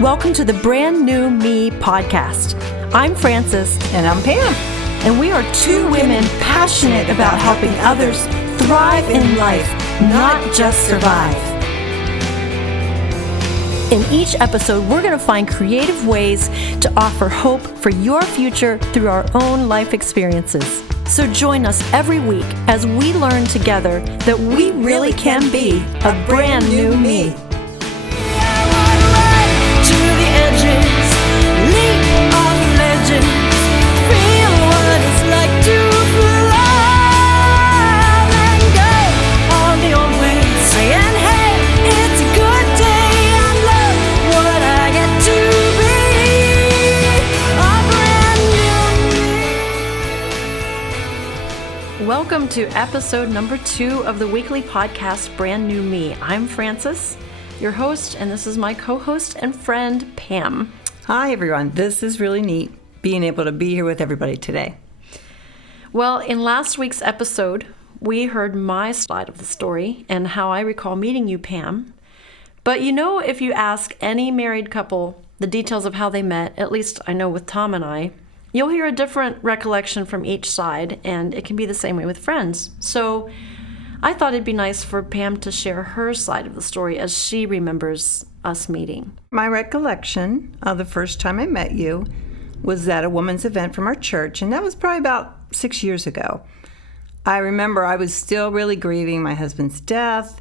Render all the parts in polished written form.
Welcome to the Brand New Me podcast. I'm Frances. And I'm Pam. And we are two women passionate about helping others thrive in life, not just survive. In each episode, we're going to find creative ways to offer hope for your future through our own life experiences. So join us every week as we learn together that we really can be a brand new me. Welcome to episode number 2 of the weekly podcast, Brand New Me. I'm Frances, your host, and this is my co-host and friend, Pam. Hi, everyone. This is really neat, being able to be here with everybody today. Well, in last week's episode, we heard my side of the story and how I recall meeting you, Pam. But you know, if you ask any married couple the details of how they met, at least I know with Tom and I, you'll hear a different recollection from each side, and it can be the same way with friends. So I thought it'd be nice for Pam to share her side of the story as she remembers us meeting. My recollection of the first time I met you was at a women's event from our church, and that was probably about 6 years ago. I remember I was still really grieving my husband's death.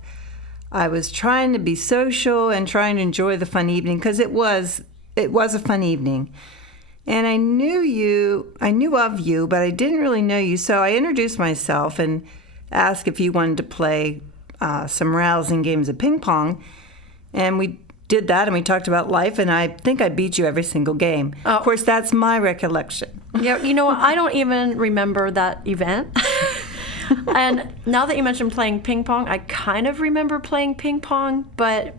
I was trying to be social and trying to enjoy the fun evening, because it was a fun evening. And I knew of you, but I didn't really know you. So I introduced myself and asked if you wanted to play some rousing games of ping pong. And we did that, and we talked about life, and I think I beat you every single game. Of course, that's my recollection. Yeah, you know, I don't even remember that event. And now that you mentioned playing ping pong, I kind of remember playing ping pong, but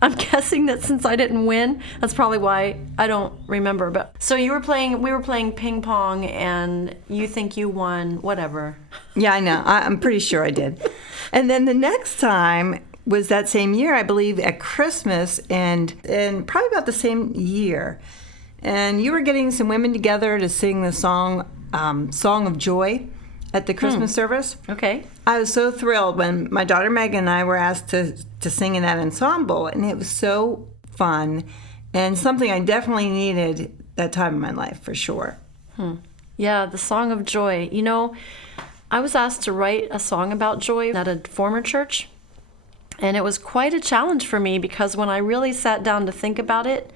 I'm guessing that since I didn't win, that's probably why I don't remember. But so we were playing ping pong, and you think you won, whatever. Yeah, I know. I'm pretty sure I did. And then the next time was that same year, I believe, at Christmas, and probably about the same year. And you were getting some women together to sing the song of Joy at the Christmas service. Okay. I was so thrilled when my daughter Megan and I were asked to sing in that ensemble, and it was so fun and something I definitely needed that time in my life, for sure. Yeah, the Song of Joy. You know, I was asked to write a song about joy at a former church, and it was quite a challenge for me because when I really sat down to think about it,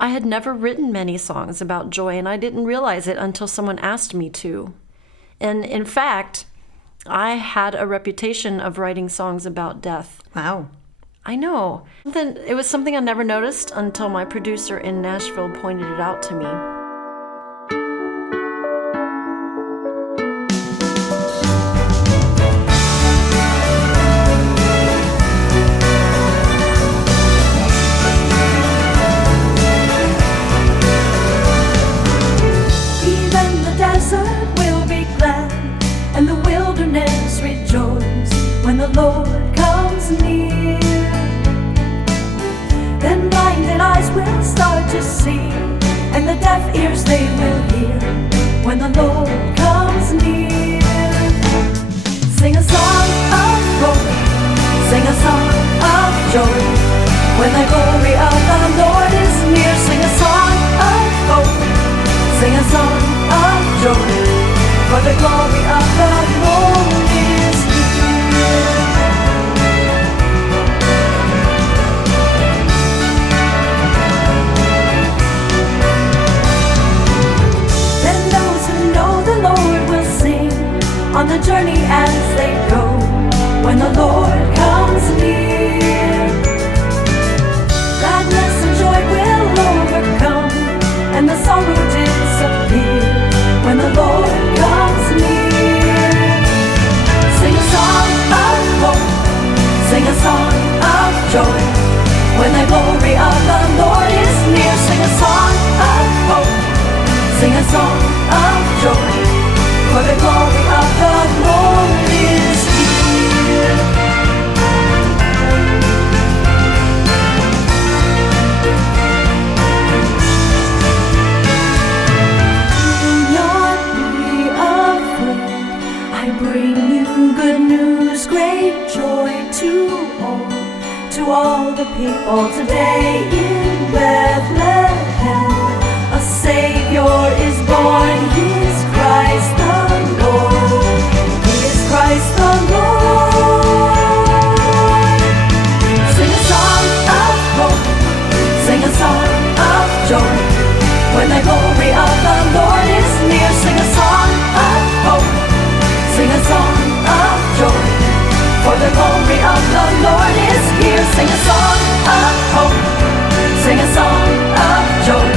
I had never written many songs about joy, and I didn't realize it until someone asked me to. And in fact, I had a reputation of writing songs about death. Wow. I know. It was something I never noticed until my producer in Nashville pointed it out to me. Even the desert will be glad, and the wilderness rejoice when the Lord comes near. Then blinded eyes will start to see, and the deaf ears they will hear when the Lord comes near. Sing a song of glory, sing a song of joy, when the glory of the Lord is near. Sing a song of hope, sing a song of joy, for the glory of the Lord is here. Then those who know the Lord will sing on the journey as they go, bring joy to all the people today in Bethlehem. A Savior is born, He is Christ the Lord. He is Christ the Lord. Sing a song of hope, sing a song of joy. When the glory of the Lord is near, sing a song of hope, sing a song of joy. For the glory of the Lord is here. Sing a song of hope, sing a song of joy.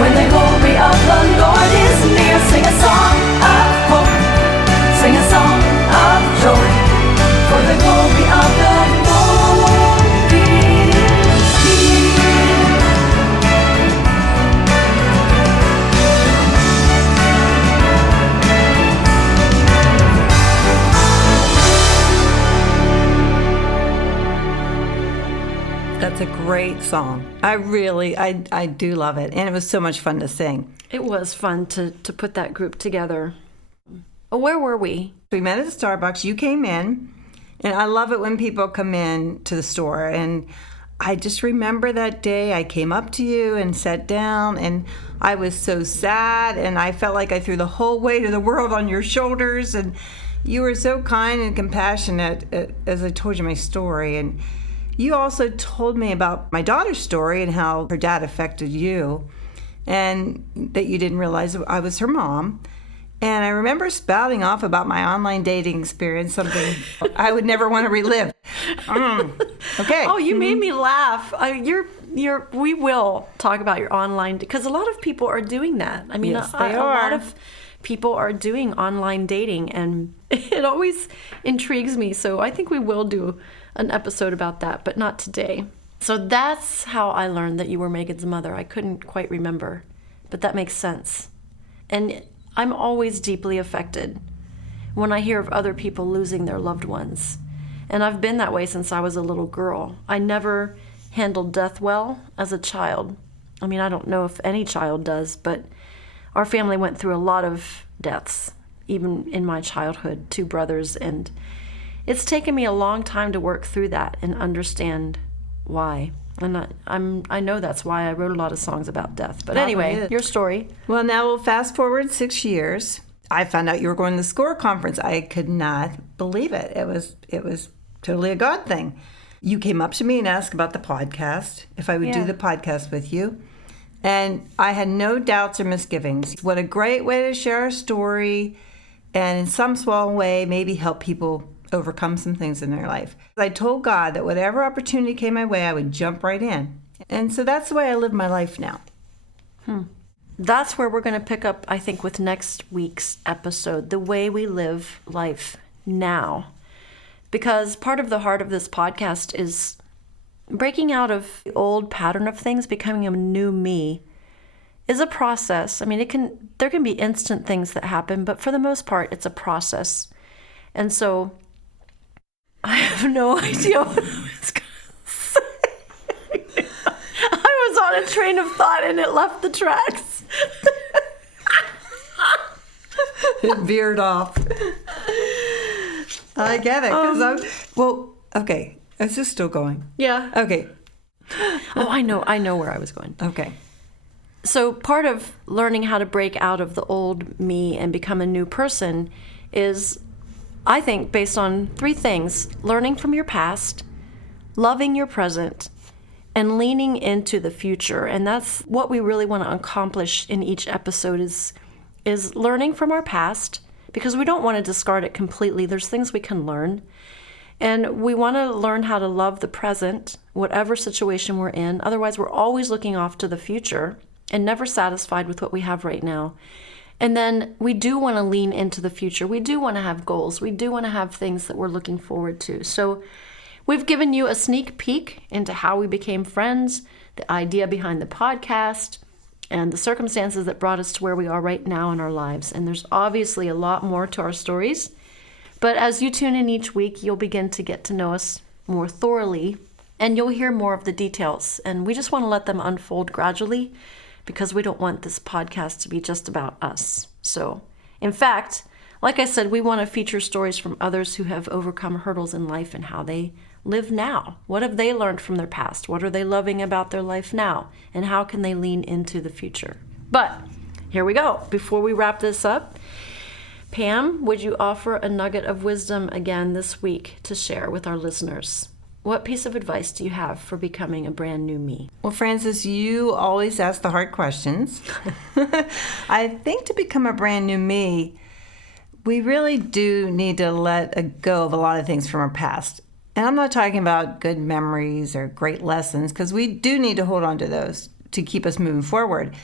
When the glory of the Lord is near, sing a song of hope, sing a song of joy. For the glory of the Lord is here. That's a great song. I do love it. And it was so much fun to sing. It was fun to put that group together. Where were we? We met at the Starbucks. You came in. And I love it when people come in to the store. And I just remember that day I came up to you and sat down. And I was so sad. And I felt like I threw the whole weight of the world on your shoulders. And you were so kind and compassionate as I told you my story. And you also told me about my daughter's story and how her dad affected you, and that you didn't realize I was her mom. And I remember spouting off about my online dating experience, something I would never want to relive. Okay. Oh, you made me laugh. We will talk about your online, because a lot of people are doing that. I mean, Yes, a they lot are. of people are doing online dating, and it always intrigues me. So I think we will do an episode about that, but not today. So that's how I learned that you were Megan's mother. I couldn't quite remember, but that makes sense. And I'm always deeply affected when I hear of other people losing their loved ones. And I've been that way since I was a little girl. I never handled death well as a child. I mean, I don't know if any child does, but our family went through a lot of deaths, even in my childhood, 2 brothers, and it's taken me a long time to work through that and understand why. And I know that's why I wrote a lot of songs about death. But anyway, is. your story. Well, now we'll fast forward 6 years. I found out you were going to the SCORE conference. I could not believe it. It was totally a God thing. You came up to me and asked about the podcast, if I would do Yeah. the podcast with you. And I had no doubts or misgivings. What a great way to share a story and in some small way maybe help people overcome some things in their life. I told God that whatever opportunity came my way, I would jump right in. And so that's the way I live my life now. That's where we're going to pick up, I think, with next week's episode, the way we live life now. Because part of the heart of this podcast is breaking out of the old pattern of things, becoming a new me, is a process. I mean, there can be instant things that happen, but for the most part, it's a process. And so I have no idea what I was going to say. I was on a train of thought and it left the tracks. It veered off. I get it. Okay. Is this still going? Yeah. Okay. Oh, I know where I was going. Okay. So part of learning how to break out of the old me and become a new person is, I think, based on 3 things: learning from your past, loving your present, and leaning into the future. And that's what we really want to accomplish in each episode is learning from our past, because we don't want to discard it completely. There's things we can learn. And we want to learn how to love the present, whatever situation we're in. Otherwise, we're always looking off to the future and never satisfied with what we have right now. And then we do want to lean into the future. We do want to have goals. We do want to have things that we're looking forward to. So we've given you a sneak peek into how we became friends, the idea behind the podcast, and the circumstances that brought us to where we are right now in our lives. And there's obviously a lot more to our stories. But as you tune in each week, you'll begin to get to know us more thoroughly, and you'll hear more of the details. And we just want to let them unfold gradually, because we don't want this podcast to be just about us. So, in fact, Like I said, we want to feature stories from others who have overcome hurdles in life and how they live now. What have they learned from their past? What are they loving about their life now? And how can they lean into the future? But here we go. Before we wrap this up, Pam, would you offer a nugget of wisdom again this week to share with our listeners? What piece of advice do you have for becoming a brand new me? Well, Frances, you always ask the hard questions. I think to become a brand new me, we really do need to let go of a lot of things from our past. And I'm not talking about good memories or great lessons, because we do need to hold on to those to keep us moving forward.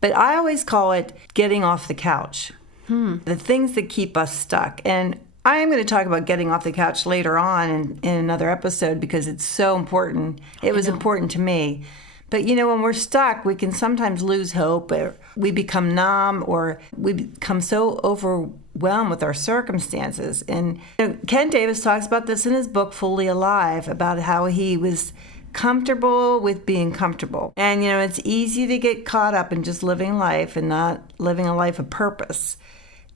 But I always call it getting off the couch. The things that keep us stuck. And I am going to talk about getting off the couch later on in another episode because it's so important. It was important to me. But, when we're stuck, we can sometimes lose hope, or we become numb, or we become so overwhelmed with our circumstances. And Ken Davis talks about this in his book, Fully Alive, about how he was comfortable with being comfortable. And, it's easy to get caught up in just living life and not living a life of purpose.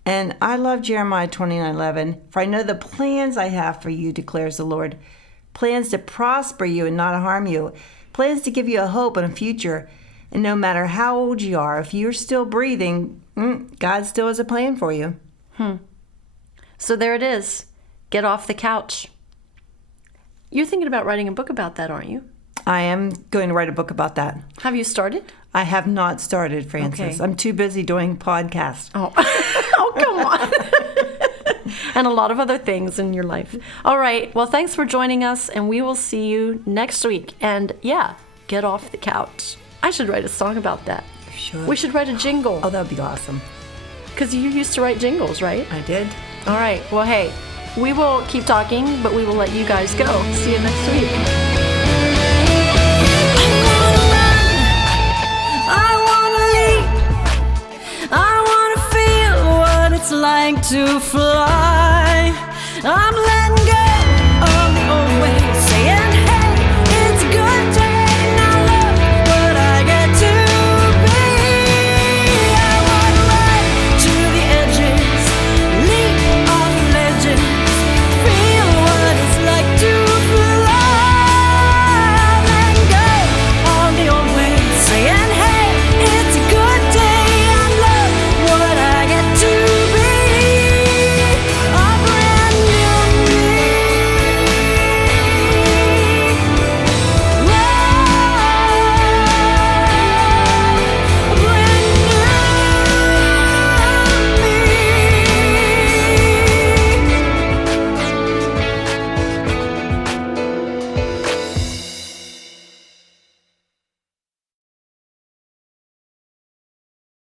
And I love Jeremiah 29:11. For I know the plans I have for you, declares the Lord. Plans to prosper you and not harm you. Plans to give you a hope and a future. And no matter how old you are, if you're still breathing, God still has a plan for you. So there it is. Get off the couch. You're thinking about writing a book about that, aren't you? I am going to write a book about that. Have you started? I have not started, Frances. Okay. I'm too busy doing podcasts. Oh, come on. And a lot of other things in your life. All right. Well, thanks for joining us, and we will see you next week. And yeah, get off the couch. I should write a song about that. Sure. We should write a jingle. Oh, that would be awesome. Because you used to write jingles, right? I did. All right. Well, hey, we will keep talking, but we will let you guys go. See you next week. Like to fly, I'm letting go.